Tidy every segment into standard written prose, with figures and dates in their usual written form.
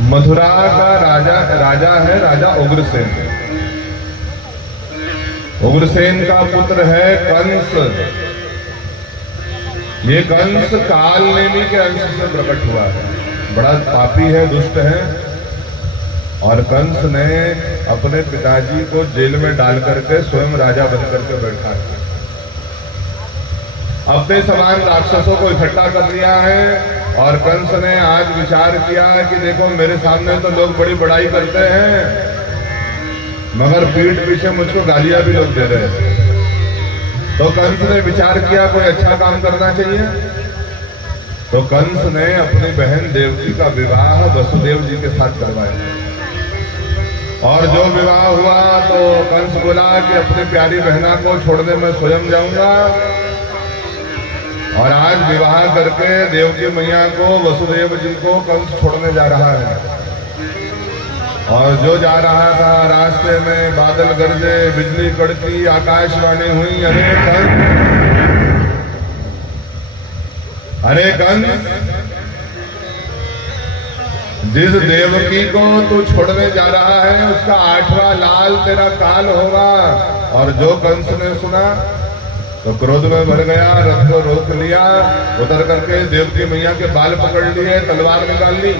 मथुरा का राजा है राजा उग्रसेन। उग्रसेन का पुत्र है कंस। ये कंस काल नेमी के अंश से प्रकट हुआ है, बड़ा पापी है, दुष्ट है। और कंस ने अपने पिताजी को जेल में डाल करके स्वयं राजा बनकर के बैठा है। अपने समान राक्षसों को इकट्ठा कर लिया है। और कंस ने आज विचार किया कि देखो मेरे सामने तो लोग बड़ी बड़ाई करते हैं, मगर पीठ पीछे मुझको गालियां भी लोग दे रहे हैं। तो कंस ने विचार किया कोई अच्छा काम करना चाहिए। तो कंस ने अपनी बहन देवकी का विवाह वसुदेव जी के साथ करवाया। और जो विवाह हुआ तो कंस बोला कि अपनी प्यारी बहना को छोड़ने में स्वयं जाऊंगा। और आज विवाह करके देवकी मैया को वसुदेव जी को कंस छोड़ने जा रहा है। और जो जा रहा था रास्ते में बादल गरजे, बिजली कड़की, आकाशवाणी हुई, अरे कंस, जिस देवकी को तू छोड़ने जा रहा है उसका 8वां लाल तेरा काल होगा। और जो कंस ने सुना तो क्रोध में भर गया, रथ को रोक लिया, उतर करके देवकी मैया के बाल पकड़ लिए, तलवार निकाल ली।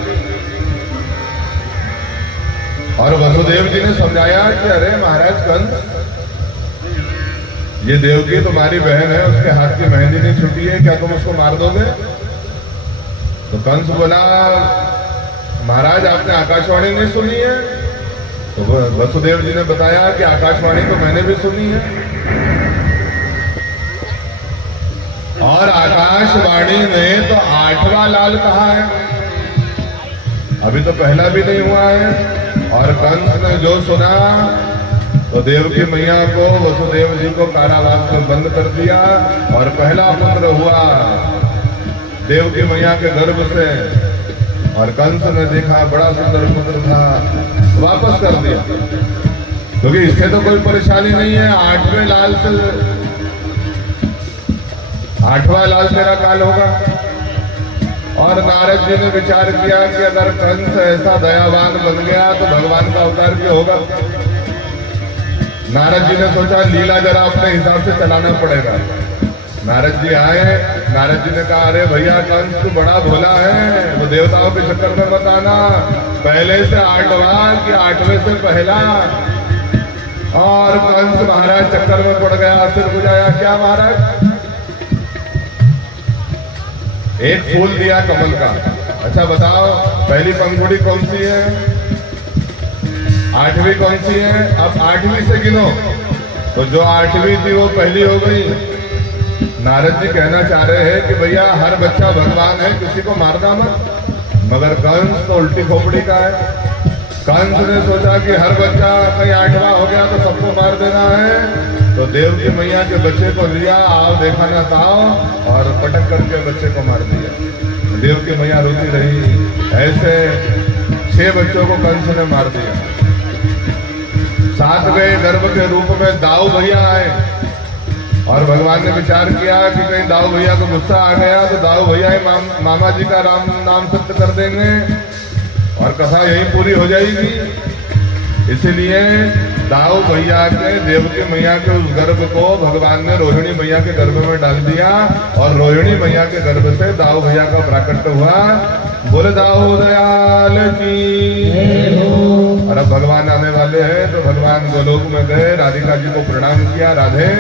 और वसुदेव जी ने समझाया कि अरे महाराज कंस, ये देवकी तुम्हारी बहन है, उसके हाथ की मेहंदी नहीं छूटी है, क्या तुम उसको मार दोगे? तो कंस बोला महाराज आपने आकाशवाणी नहीं सुनी है? तो वसुदेव जी ने बताया कि आकाशवाणी तो मैंने भी सुनी है। और आकाशवाणी में तो 8वां लाल कहा है, अभी तो पहला भी नहीं हुआ है। और कंस ने जो सुना तो देवकी मैया को, वसुदेव जी को कारावास में बंद कर दिया। और पहला पुत्र हुआ देवकी मैया के गर्भ से। और कंस ने देखा बड़ा सुंदर पुत्र था, वापस कर दिया, क्योंकि इससे तो कोई परेशानी नहीं है। 8वें लाल से 8वां लाल तेरा काल होगा। और नारद जी ने विचार किया कि अगर कंस ऐसा दयावान बन गया तो भगवान का अवतार भी होगा। नारद जी ने सोचा लीला जरा अपने हिसाब से चलाना पड़ेगा। नारद जी आए, नारद जी ने कहा अरे भैया कंस तू बड़ा भोला है, वो देवताओं के चक्कर में मत आना, पहले से 8वां कि 8वें से पहला। और कंस महाराज चक्कर में पड़ गया, सिर बुझाया, क्या महाराज? एक फूल दिया कमल का, अच्छा बताओ पहली पंखुड़ी कौन सी है, 8वीं कौन सी है? अब 8वीं से गिनो, तो जो 8वीं थी वो पहली हो गई। नारद जी कहना चाह रहे हैं कि भैया हर बच्चा भगवान है, किसी को मारना मत। मगर कंस तो उल्टी खोपड़ी का है। कंस ने सोचा कि हर बच्चा कहीं 8वां हो गया तो सबको मार देना है। तो देवकी मैया के बच्चे को लिया, आओ देखा ना ताओ, और पटक करके बच्चे को मार दिया। देवकी मैया रोती रही। ऐसे 6 बच्चों को कंस ने मार दिया। 7वें गर्भ के रूप में दाऊ भैया आए। और भगवान ने विचार किया कि कहीं दाऊ भैया को गुस्सा आ गया तो दाऊ भैया ही मामा जी का राम नाम सत्य कर देंगे और कथा यही पूरी हो जाएगी। इसीलिए दाऊ भैया के, देवकी मैया के उस गर्भ को भगवान ने रोहिणी मैया के गर्भ में डाल दिया। और रोहिणी मैया के गर्भ से दाऊ भैया का प्राकट्य हुआ। बोले दाऊ दयाल की। और अब भगवान आने वाले हैं तो भगवान गोलोक में गए, राधिका जी को प्रणाम किया, राधे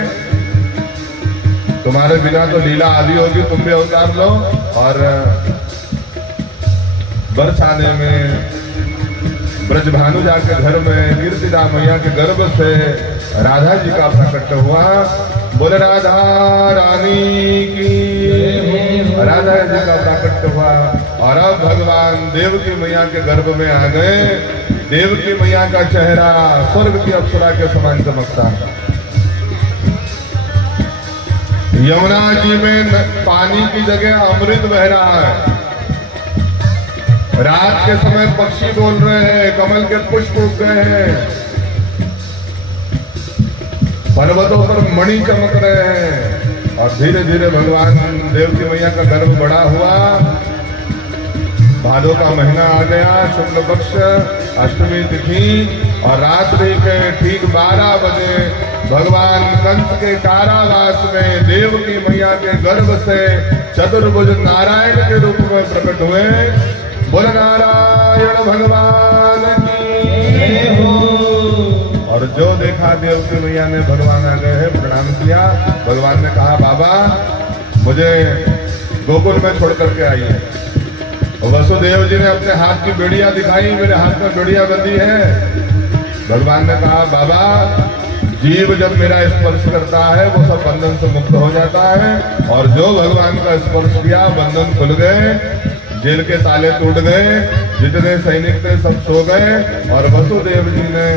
तुम्हारे बिना तो लीला आदि होगी, तुम भी अवतार लो। और बरसाने में ब्रजभानुजा के घर में कीर्तिदा मैया के गर्भ से राधा जी का प्रकट हुआ। बोले राधा रानी की। राधा जी का प्रकट हुआ। और अब भगवान देवकी मैया के गर्भ में आ गए। देवकी मैया का चेहरा स्वर्ग की अप्सरा के समान चमकता है। यमुना जी में पानी की जगह अमृत बह रहा है। रात के समय पक्षी बोल रहे हैं, कमल के पुष्प उग गए हैं, पर्वतों पर मणि चमक रहे हैं। और धीरे धीरे भगवान देवकी मैया का गर्भ बड़ा हुआ। भादों का महीना आ गया, शुक्ल पक्ष अष्टमी तिथि और रात्रि के ठीक 12 बजे भगवान कंस के कारावास में देव की मैया के गर्भ से चतुर्भुज नारायण के रूप में प्रकट हुए। बोल नारायण भगवान की जय हो। और जो देखा देव की मैया ने भगवान आ गए हैं प्रणाम किया। भगवान ने कहा बाबा मुझे गोकुल में छोड़ करके आइए। वसुदेव जी ने अपने हाथ की बेड़िया दिखाई, मेरे हाथ में बेड़िया बंधी है। भगवान ने कहा बाबा जीव जब मेरा स्पर्श करता है वो सब बंधन से मुक्त हो जाता है, और जो भगवान का स्पर्श किया बंधन खुल गए, जेल के ताले टूट गए, जितने सैनिक थे सब सो गए। और वसुदेव जी ने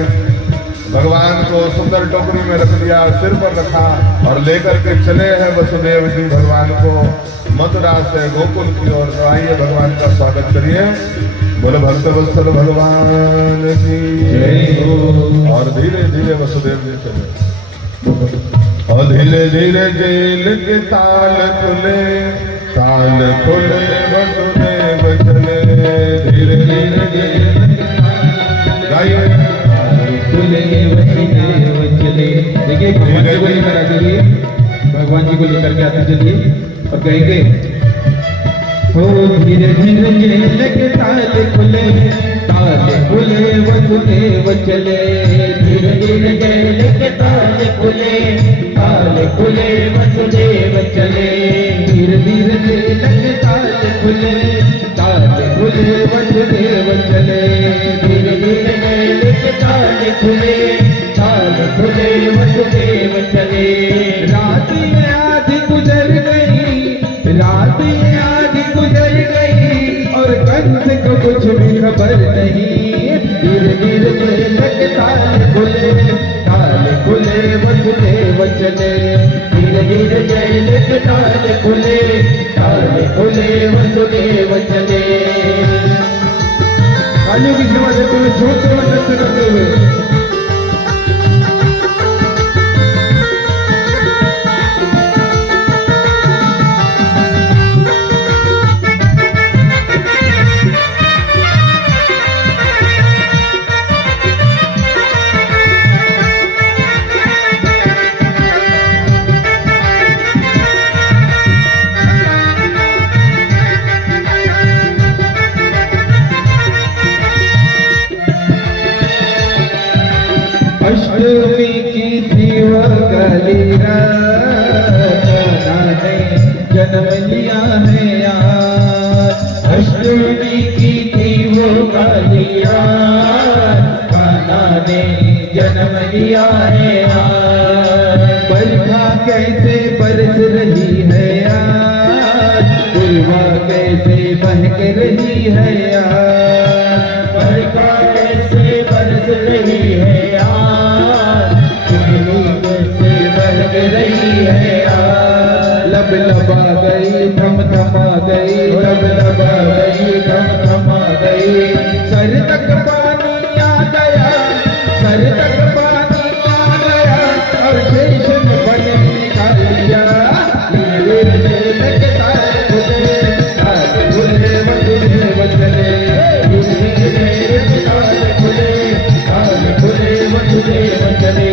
भगवान को सुंदर टोकरी में रख दिया, सिर पर रखा और लेकर के चले हैं वसुदेव जी भगवान को मथुरा से गोकुल की ओर। तो आइए भगवान का स्वागत करिए। बोलो भक्त वत्सल भगवान की जय हो। और धीरे धीरे वसुदेव जी चले और धीरे धीरे जेल के ताल खुले, ताल खुले वसुदेव चले। धीरे धीरे जेल गाइए खुले वसुदेव चले। देखिए भगवान जी को लेकर आते चलिए, भगवान जी को लेकर के आते चलिए और कहेंगे हो धीरे धीरे जेल के ताले खुले, ताले खुले वसुदेव चले। धीरे धीरे जेल के ताले खुले, ताले खुले वसुदेव चले। धीरे धीरे जेल के ताले खुले, ताले खुले वसुदेव चले। धीरे धीरे जेल के ताले खुले, ताले खुले वसुदेव चले। रात आधी गुजर गई, रात आधी गुजर गई और कंस को कुछ भी खबर नहीं। धीरे धीरे जेल के ताले खुले, ताले खुले वसुदेव चले। धीरे धीरे जेल के ताले खुले, ताले खुले वसुदेव चले। कालियों की सेवा देते हुए छोटे बच्चे करते हुए अष्टमी की थी वो काली रात, कान्हा ने जन्म लिया है आज। अष्टमी की थी वो काली रात, कान्हा ने जन्म लिया है आज। बरखा कैसे बरस रही है आज, पूर्वा कैसे बहक रही है आज। बरखा कैसे बरस रही है रही है यार। लब लबा गई थम थमा गई, लब लबा गई थम थमा गई। सर तक पानी आ गया, सर तक पानी आ गया और शेष में बने निकाल लिया। धीरे धीरे के ताले खुले, ताले खुले वसुदेव चले। धीरे धीरे के ताले खुले, ताले खुले वसुदेव चले।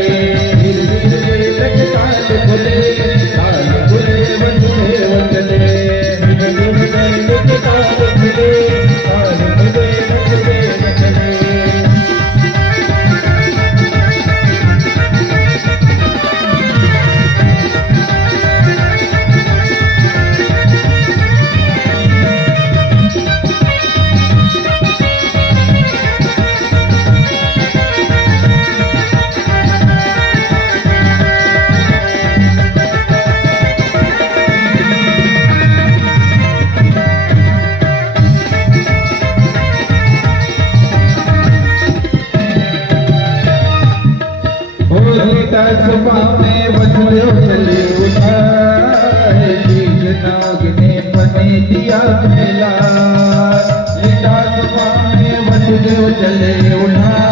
सभा में वसुदेव चले उठा, शीश नाग ने बने दिया मेला। सभा में वसुदेव चले उठा,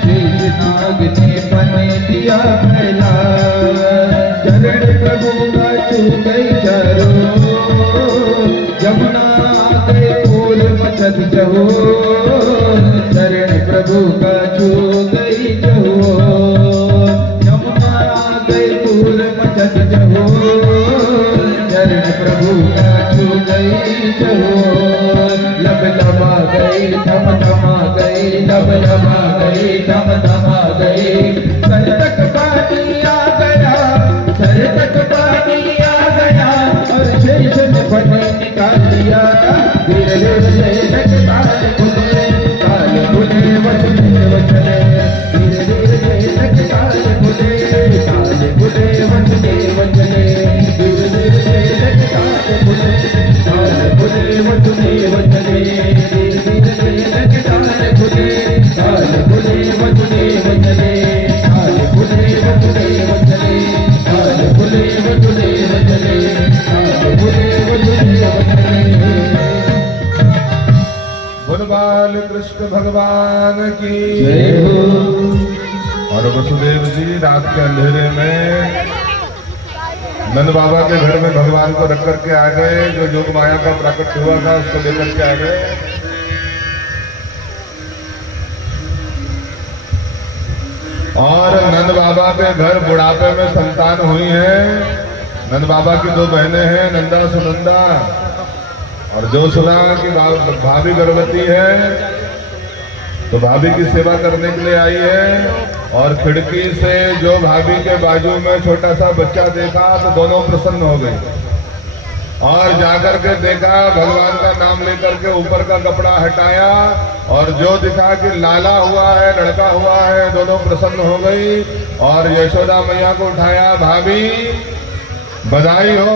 शीश नाग ने बने दिया मेला। चरण प्रभु का छू गई चारों, जमुना आ गए फूल चहो, शरण प्रभु का छू गई चहो, यमुना आ गई पूर मचत चहो, शरण प्रभु का छू गई चहो, लब लबा गई थम थमा गई, लब लबा गई थम थमा गई, सर तक पानी आ गया, सर तक पानी आ गया, और शेष में फटे निकाल दिया, धीरे धीरे तक ताल खुले, ताल खुले वचने वचने, धीरे धीरे तक ताल खुले, ताल खुले वचने वचने, धीरे धीरे तक ताल खुले, ताल खुले वचने वचने, धीरे धीरे तक ताल खुले, ताल खुले वचने वचने, ताल खुले वचने वचने, ताल खुले वचने वचने, ताल खुले वचने वचने। बोल बाल कृष्ण भगवान की जय हो। और वसुदेव जी रात के अंधेरे में नंद बाबा के घर में भगवान को रख करके आ गए। जो योग माया का प्रकट हुआ था उसको लेकर के आ गए। और नंद बाबा के घर बुढ़ापे में संतान हुई है। नंद बाबा की दो बहनें हैं, नंदा सुनंदा। और जो सुना कि भाभी गर्भवती है तो भाभी की सेवा करने के लिए आई है। और खिड़की से जो भाभी के बाजू में छोटा सा बच्चा देखा तो दोनों प्रसन्न हो गए। और जाकर के देखा, भगवान का नाम लेकर के ऊपर का कपड़ा हटाया और जो दिखा कि लाला हुआ है, लड़का हुआ है, दोनों प्रसन्न हो गई। और यशोदा मैया को उठाया, भाभी बधाई हो।